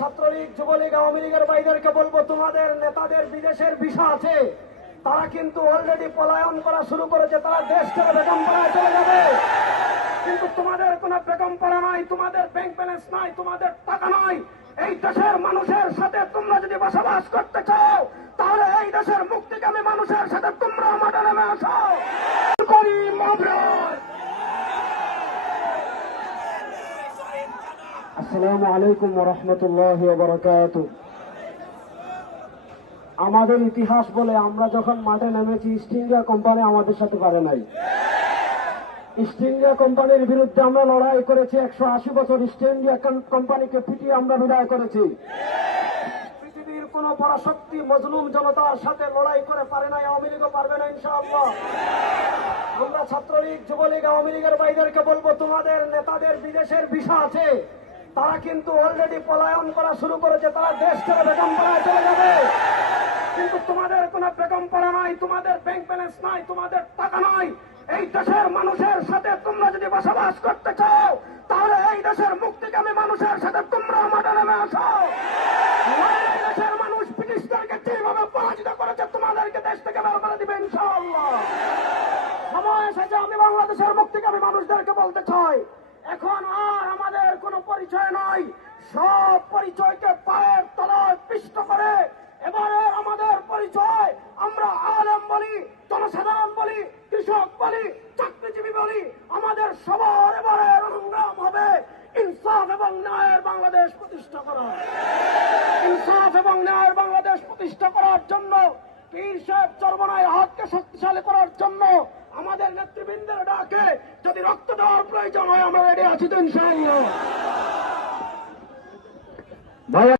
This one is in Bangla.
ছাত্রলীগ, যুবলীগ, আওয়ামী লীগের ভাইদেরকে বলবো, তোমাদের নেতাদের বিদেশের ভিসা আছে, তারা কিন্তু অলরেডি পলায়ন করা শুরু করেছে। তারা দেশ ছেড়ে বেগমপাড়ায় চলে যাবে, কিন্তু তোমাদের কোনো বেগমপাড়া নাই, তোমাদের ব্যাংক ব্যালেন্স নাই, তোমাদের টাকা নাই। এই দেশের মানুষের সাথে তোমরা যদি বসবাস করতে চাও, তাহলে এই দেশের মুক্তিকামী মানুষের সাথে তোমরা মাঠে নেমে আসো। আসসালামু আলাইকুম ওয়া রাহমাতুল্লাহি ওয়া বারাকাতুহু। আমাদের ইতিহাস বলে আমরা যখন মাঠে নেমেছি, ইস্ট ইন্ডিয়া কোম্পানি আমাদের সাথে পারে নাই। ইস্ট ইন্ডিয়া কোম্পানির বিরুদ্ধে আমরা লড়াই করেছি 180 বছর। ইস্ট ইন্ডিয়া কোম্পানিকে পিটিয়ে আমরা বিদায় করেছি। পৃথিবীর কোন পরাশক্তি মজলুম জনতার সাথে লড়াই করে পারে নাই, আওয়ামী লীগও পারবে না ইনশাআল্লাহ। আমরা ছাত্রলীগ, যুবলীগ, আওয়ামী লীগের ভাইদেরকে বলবো, তোমাদের নেতাদের বিদেশের ভিসা আছে, তারা কিন্তু অলরেডি পলায়ন করা শুরু করেছে। তারা দেশ ছেড়ে বেগমপাড়ায় চলে যাবে, কিন্তু তোমাদের কোনো বেগমপাড়া নাই, তোমাদের ব্যাংক ব্যালেন্স নাই, তোমাদের টাকা নাই। এই দেশের মানুষের সাথে তোমরা যদি বসবাস করতে চাও, তাহলে এই দেশের মুক্তিকামী মানুষের সাথে তোমরা মাঠে নেমে আসো। এই দেশের মানুষ ব্রিটিশদেরকে যেভাবে পরাজিত করেছে, তোমাদেরকে দেশ থেকে বের করে দিবে ইনশাআল্লাহ। সময় এসেছে, আমি বাংলাদেশের মুক্তিকামী মানুষদেরকে বলতে চাই, এখন আর আমাদের কোনো পরিচয় নাই। সব পরিচয়কে পায়ের তলায় পিষ্ট করে এবারে আমাদের পরিচয়, আমরা আলেম বলি, জনসাধারণ বলি, কৃষক বলি, চাকরিজীবী বলি, আমাদের সবার এবারে সংগ্রাম হবে ইনসাফ এবং ন্যায়ের বাংলাদেশ প্রতিষ্ঠা করা। ইনসাফ এবং ন্যায়ের বাংলাদেশ প্রতিষ্ঠা করার জন্য, পীর সাহেব চরমনায় হাতকে শক্তিশালী করার জন্য আমাদের নেতৃবৃন্দের ডাকে যদি রক্ত দেওয়ার প্রয়োজন হয়, আমরা রেডি আছি তো ইনশাআল্লাহ।